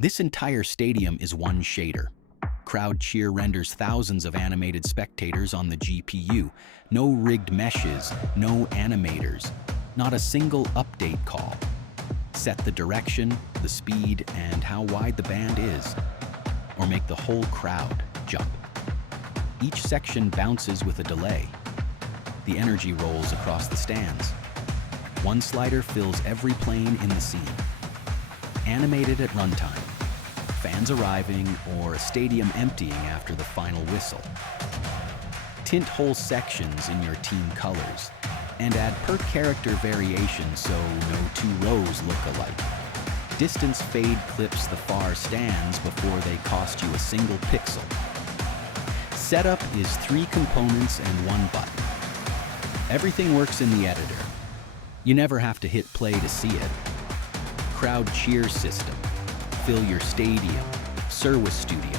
This entire stadium is one shader. Crowd cheer renders thousands of animated spectators on the GPU. No rigged meshes, no animators, not a single update call. Set the direction, the speed, and how wide the band is, or make the whole crowd jump. Each section bounces with a delay. The energy rolls across the stands. One slider fills every plane in the scene. Animated at runtime, fans arriving, or a stadium emptying after the final whistle. Tint whole sections in your team colors, and add per-character variation so no two rows look alike. Distance fade clips the far stands before they cost you a single pixel. Setup is 3 components and 1 button. Everything works in the editor. You never have to hit play to see it. Crowd cheer system. Fill your stadium. Serwus Studio.